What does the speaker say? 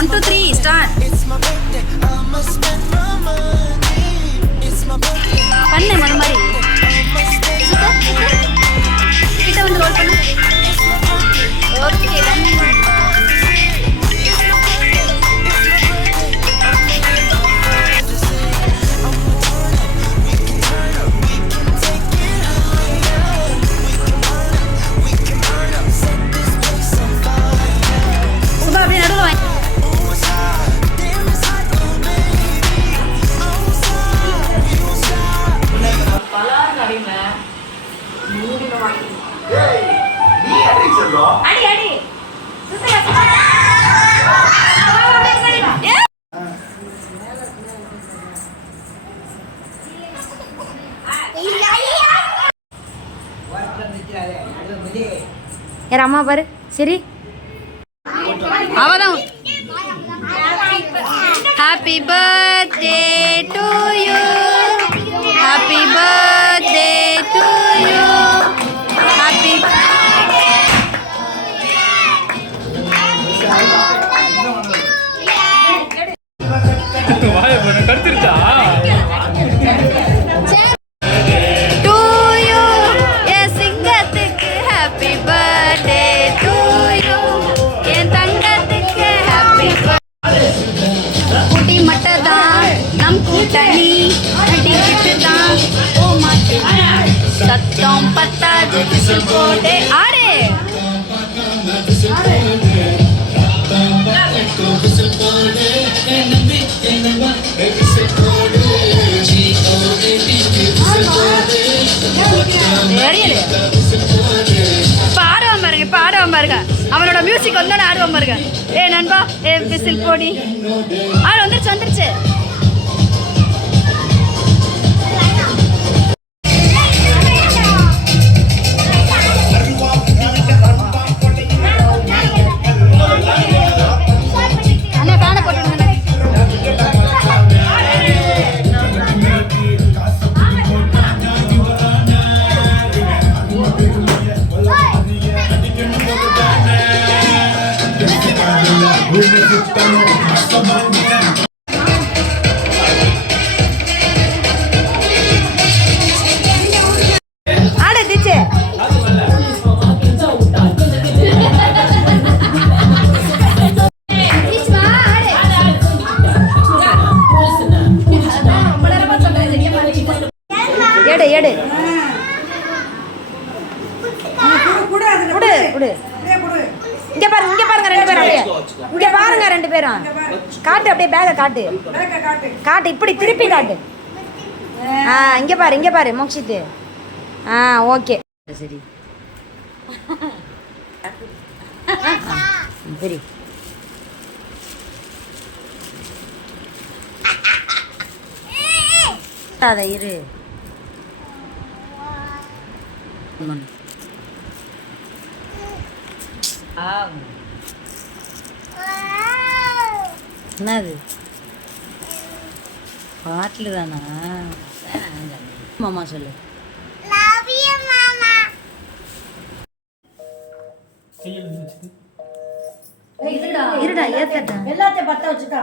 1 2 3 start. பண்ணு மறு மாதிரி கிட்ட வந்து ரோல் பண்ணு. Okay done. அடி அடி யார் அம்மா பாரு. சரி அவதான். Happy birthday to you, happy birthday to you, happy கடுத்துருச்சா டு யூ என் சிங்கத்துக்கு ஹாப்பி பர்த்டே டு யூ, என் தங்கத்துக்கு ஹாப்பி பர்த்டே. குட்டி மட்டும் தான் நம் கூட்டணி கட்டிக்கிட்டு தான் ஓ மாட்டேன் சத்தம் பத்தாது விசில் போட்டு ஆடு. பாடுவான் பாருங்க, பாடுவான் பாருங்க. அவனோட மியூசிக் வந்தோட ஆடுவான் பாருங்க. ஏ நண்பா ஏ விசில் போடி. ஆடு வந்துருச்சு வந்துருச்சு. எடு எடு இங்க பாருங்க, இங்க பாருங்க ரெண்டு பேரும். அப்படியே இங்க பாருங்க ரெண்டு பேரும். காட்டு அப்படியே பேக காட்டு காட்டு, இப்படி திருப்பி காட்டு. இங்க பாரு, இங்க பாரு மோக்ஷித்து. ஓகே சரி சரி. அதை இரு. என்னது பாட்டில் தானா? மாமா சொல்லு. இருடா ஏத்தட்டேன் எல்லாத்தையும் பத்த வச்சுட்டா.